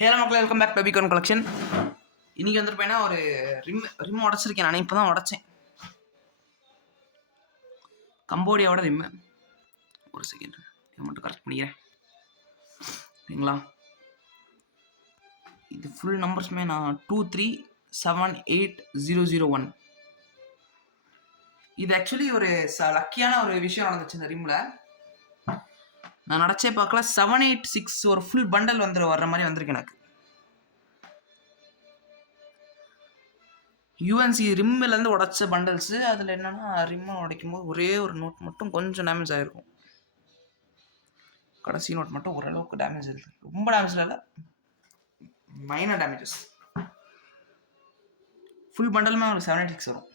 Hello மக்களே, welcome back baby corn collection. இன்றைக்கி வந்துருப்பேன்னா ஒரு ரிம் உடச்சிருக்கேன். நான் இப்போ தான் உடச்சேன். கம்போடியாவோட ரிம்மு. ஒரு செகண்ட் இதை மட்டும் கரெக்ட் பண்ணிக்கிறேன். சரிங்களா? இது ஃபுல் நம்பர்ஸுமே நான் 23780001. இது ஆக்சுவலி ஒரு லக்கியான ஒரு விஷயம் நடந்துச்சு இந்த ரிம்மில். நான் நடச்சே பார்க்கல. 786 ஒரு ஃபுல் பண்டல் வர்ற மாதிரி வந்திருக்கு எனக்கு. யூஎன்சி ரிம்மிலேருந்து உடச்ச பண்டல்ஸு. அதில் என்னென்னா, ரிம்மை உடைக்கும் போது ஒரே ஒரு நோட் மட்டும் கொஞ்சம் டேமேஜ் ஆகிருக்கும். கடைசி நோட் மட்டும் ஓரளவுக்கு டேமேஜ் இருக்குது. ரொம்ப டேமேஜ் இல்லை, மைனர் டேமேஜஸ். ஃபுல் பண்டலுமே ஒரு 786 வரும்.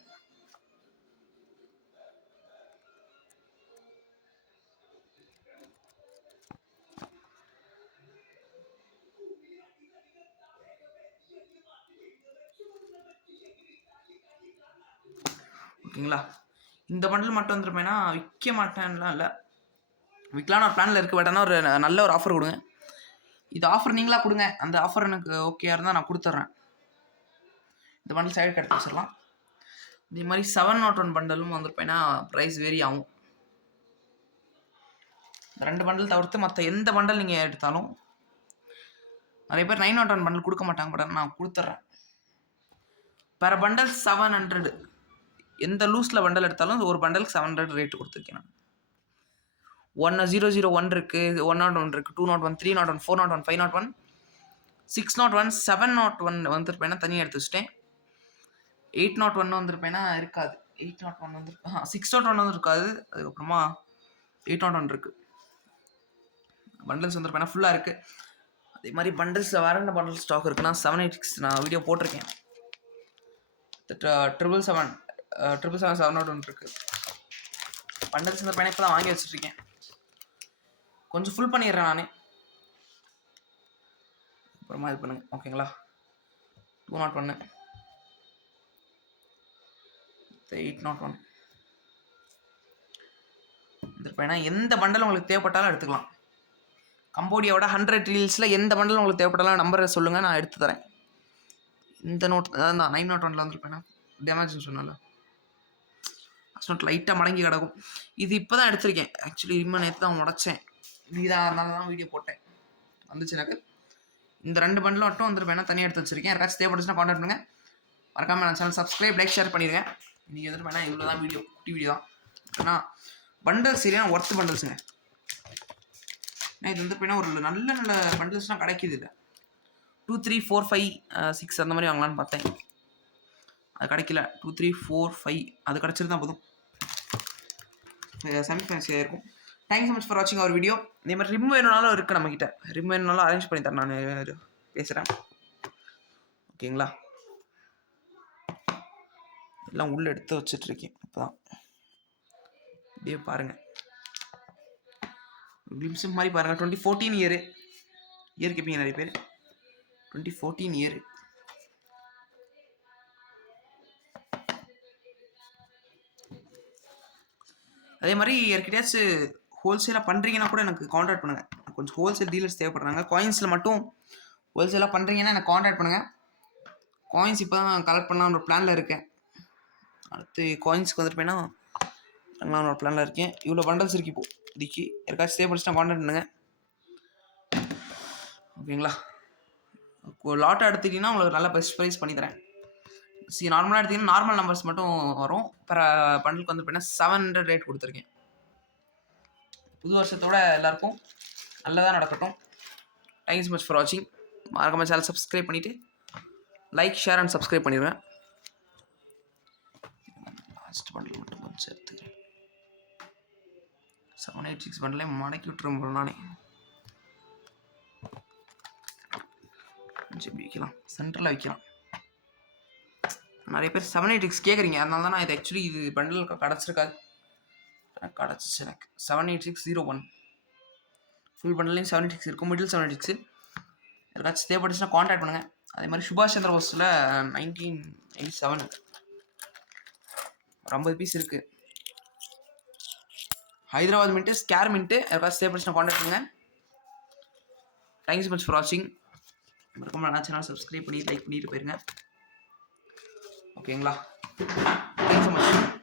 ஓகேங்களா? இந்த பண்டில் மட்டும் வந்துருப்பேன்னா விற்க மாட்டேன்லாம் இல்லை, விற்கலான்னு ஒரு பிளானில் இருக்குது. பட் ஆனால் ஒரு நல்ல ஒரு ஆஃபர் கொடுங்க. இது ஆஃபர் நீங்களாக கொடுங்க. அந்த ஆஃபர் எனக்கு ஓகேயா இருந்தால் நான் கொடுத்துட்றேன். இந்த பண்டில் சைடு எடுத்து வச்சிடலாம். இதே மாதிரி 701 பண்டலும் வந்துருப்பேன்னா ப்ரைஸ் வேரி ஆகும். இந்த 2 பண்டல் தவிர்த்து மற்ற எந்த பண்டல் நீங்கள் எடுத்தாலும் நிறைய பேர் 901 பண்டல் கொடுக்க மாட்டாங்க. பட் நான் கொடுத்துட்றேன். வேறு பண்டல் 700. எந்த லூஸில் பண்டல் எடுத்தாலும் ஒரு பண்டலுக்கு 700 ரேட்டு கொடுத்துருக்கேன் நான். 001 இருக்குது, 101 இருக்குது, 201, 301, 401, 501, 601, 701 வந்துருப்பேன்னா தனியாக எடுத்து வச்சிட்டேன். 801 வந்துருப்பேன்னா இருக்காது. 801 வந்து 601 வந்து இருக்காது. அதுக்கப்புறமா 801 இருக்குது. பண்டல்ஸ் வந்துருப்பேன்னா ஃபுல்லாக இருக்குது. அதே மாதிரி பண்டல்ஸ் வேறு என்ன பண்டல் ஸ்டாக் இருக்குன்னா 786 நான் வீடியோ போட்டிருக்கேன். 777 701 இருக்குது. பண்டல்ஸ் இந்த பையனை இப்போ தான் வாங்கி வச்சுட்ருக்கேன். கொஞ்சம் ஃபுல் பண்ணிடுறேன் நானே. அப்புறமா இது பண்ணுங்க. ஓகேங்களா? 201, 801 இந்த பையனா எந்த பண்டல் உங்களுக்கு தேவைப்பட்டாலும் எடுத்துக்கலாம். கம்போடியாவோட 100 ரீல்ஸில் எந்த பண்டல் உங்களுக்கு தேவைப்பட்டாலும் நம்பரை சொல்லுங்கள், நான் எடுத்து தரேன். இந்த நோட் அதான் 901 வந்துருப்பேனா டேமேஜ்னு சொன்னால நோட் லைட்டாக மடங்கி கிடக்கும். இது இப்போ தான் எடுத்திருக்கேன். ஆக்சுவலி ரிம்மை நேற்று தான் உடச்சேன். இதாக அதனால தான் வீடியோ போட்டேன். வந்துச்சு எனக்கு. இந்த 2 பண்டில் மட்டும் வந்துருப்பேன்னா தனியாக எடுத்து வச்சிருக்கேன். யாராச்சும் தேவைப்படுச்சுன்னா கான்டாக்ட் பண்ணுங்கள். மறக்காமல் நான் சேனல் சப்ஸ்கிரைப், லைக், ஷேர் பண்ணிடுங்க. நீங்கள் எதிர்ப்பேன்னா இவ்வளோ தான் வீடியோ, குட்டி வீடியோ தான். ஆனால் பண்டல்ஸ் சரியான ஒர்த்து பண்டல்ஸுங்க. இது வந்துருப்பேன்னா ஒரு நல்ல நல்ல பண்டல்ஸ்லாம் கிடைக்கிது. இல்லை 2, 3, 4, 5, 6 அந்த மாதிரி வாங்கலான்னு பார்த்தேன். அது கிடைக்கல. 2, 3, 4, 5 அது கிடச்சிருந்தா போதும். செமிஃபைனல்ஸியாக இருக்கும். தேங்க்ஸ் ஸோ மச் ஃபார் வாட்சிங் அவர் வீடியோ. இதே மாதிரி ரிம் வேணுனாலும் இருக்குது நம்மக்கிட்ட. ரிம் வேணுனாலும் அரேஞ்ச் பண்ணி தரேன். நான் பேசுகிறேன். ஓகேங்களா? எல்லாம் உள்ளே எடுத்து வச்சிட்ருக்கேன். இப்போ தான் இப்படியே பாருங்கள். கிளிம்ஸ் மாதிரி பாருங்கள். 2014 இயர் கேட்பீங்க நிறைய பேர். 2014 இயர். அதே மாதிரி யார்கிட்டயாச்சும் ஹோல்சேலாக பண்ணுறீங்கன்னா கூட எனக்கு கான்டாக்ட் பண்ணுங்கள். கொஞ்சம் ஹோல்சேல் டீலர்ஸ் தேவைப்படுறாங்க. காயின்ஸில் மட்டும் ஹோல்சேலாக பண்ணுறீங்கன்னா எனக்கு கான்டாக்ட் பண்ணுங்கள். காயின்ஸ் இப்போ தான் கலெக்ட் பண்ணலான்னு ஒரு பிளானில் இருக்கேன். அடுத்து காயின்ஸ்க்கு வந்துருப்பேன்னா நான் ஒரு பிளானில் இருக்கேன். இவ்வளோ பண்டல்ஸ் இருக்கு இப்போ இதுக்கு. யாருக்காச்சும் தேவைப்படுச்சுன்னா கான்டாக்ட் பண்ணுங்கள். ஓகேங்களா? லாட்டாக எடுத்துக்கிட்டிங்கன்னா உங்களுக்கு நல்லா பெஸ்ட் ப்ரைஸ் பண்ணி தரேன். நார்மலாக எடுத்திங்கன்னா நார்மல் நம்பர்ஸ் மட்டும் வரும். பண்டலுக்கு வந்துருப்பேன்னா 700 ரேட் கொடுத்துருக்கேன். புது வருஷத்தோட எல்லாருக்கும் நல்லதாக நடக்கட்டும். தேங்க்ஸ் ஸோ மச் ஃபார் வாட்சிங். மறக்காம சேனல் சப்ஸ்கிரைப் பண்ணிவிட்டு லைக், ஷேர் அண்ட் சப்ஸ்கிரைப் பண்ணிடுவேன். லாஸ்ட் பண்டில் மட்டும் கொஞ்சம் சேர்த்துக்கிறேன். 786 பண்டிலே மடக்கி விட்டுருவோம். நானே கொஞ்சம் எப்படி வைக்கலாம், சென்டரில் வைக்கலாம். நிறைய பேர் 786 கேட்குறீங்க. அதனால தான் நான் இது ஆக்சுவலி இது பண்டில் கிடச்சிருக்காது. கிடச்சிச்சு எனக்கு. 78601 ஃபுல் பண்டல்லையும் 786 இருக்கும். மிடில் 786. யாராச்சும் தேவைப்படுச்சுன்னா கான்டாக்ட் பண்ணுங்கள். அதே மாதிரி சுபாஷ் சந்திர போஸில் 1997 ஒரு 50 பீஸ் இருக்குது. Hyderabad mint, square mint. யாராச்சும் தேவைப்படுச்சுன்னா கான்டாக்ட் பண்ணுங்கள். தேங்க்ஸ் ஸோ மச் ஃபார் வாட்சிங். மறக்காம நான் சேனல் சப்ஸ்கிரைப் பண்ணி லைக் பண்ணிட்டு போயிருங்க. ஓகேங்களா? Thanks so much.